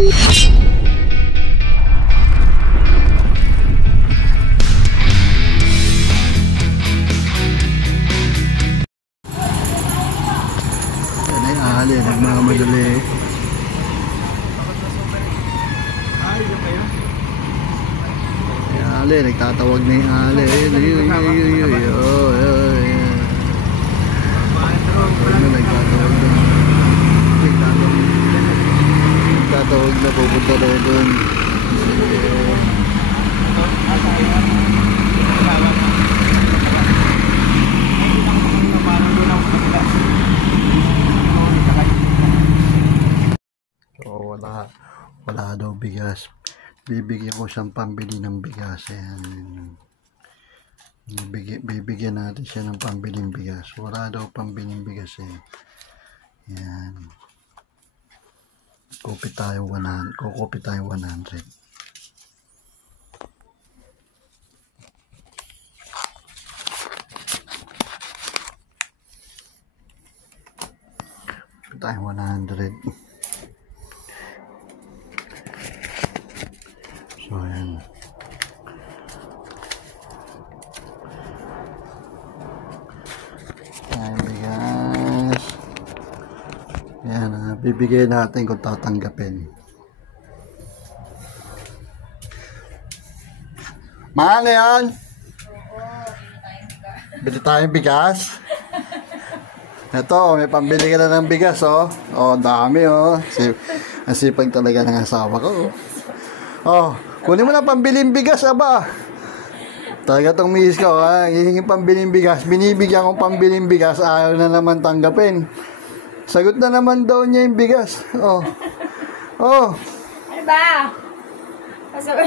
Yan ay ahali, nagmamadali. Ali, nagtatawag na yung Ali. Nagtatawag na, pupunta na doon. So, wala daw bigas. Bibigyan ko siyang pambili ng bigas. Ayan. Bibigyan natin siya ng pambiling bigas. Wala daw pambiling bigas eh. Ayan. Kukopi tayo 100. Kukopi tayo 100. Kukopi tayo 100. So, ayan. Ayan, bigas. Ayan, bibigay natin kung tatanggapin. Mahal na yan? Bili tayong bigas. Ito, may pambili ka na ng bigas, oh. Oh, dami, oh. Ang sipag talaga ng asawa ko, oh. Oh, kunin mo na pambiling bigas, aba. Talaga tong miss ko, ha. Hihingin pambiling bigas. Binibigyan kong pambiling bigas. Ayaw na naman tanggapin. Sagot na naman daw niya yung bigas. Oh. Oh. Ano ba?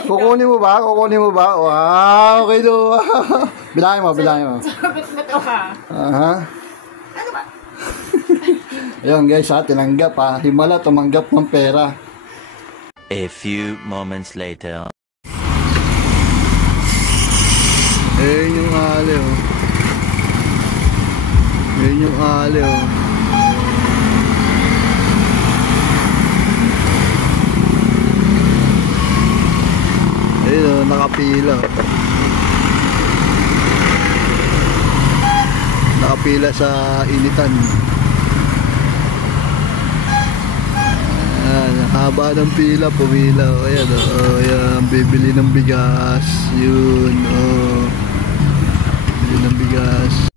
Kukunin mo ba? Kukunin mo ba? Wow, okay do. Bilangin mo, bilangin mo. Sagot na to, ha? Aha. Ano ba? Ayun guys, ha. Tinanggap, ha. Himala, tumanggap ng pera. A few moments later. Ayun yung ali, oh. Ayun yung ali, oh. Ayun, oh, nakapila. Nakapila sa initan. Ayan, haba ng pila, pumila. Ayan, oh, ayan, bibili ng bigas. Yun, oh. Bibili ng bigas.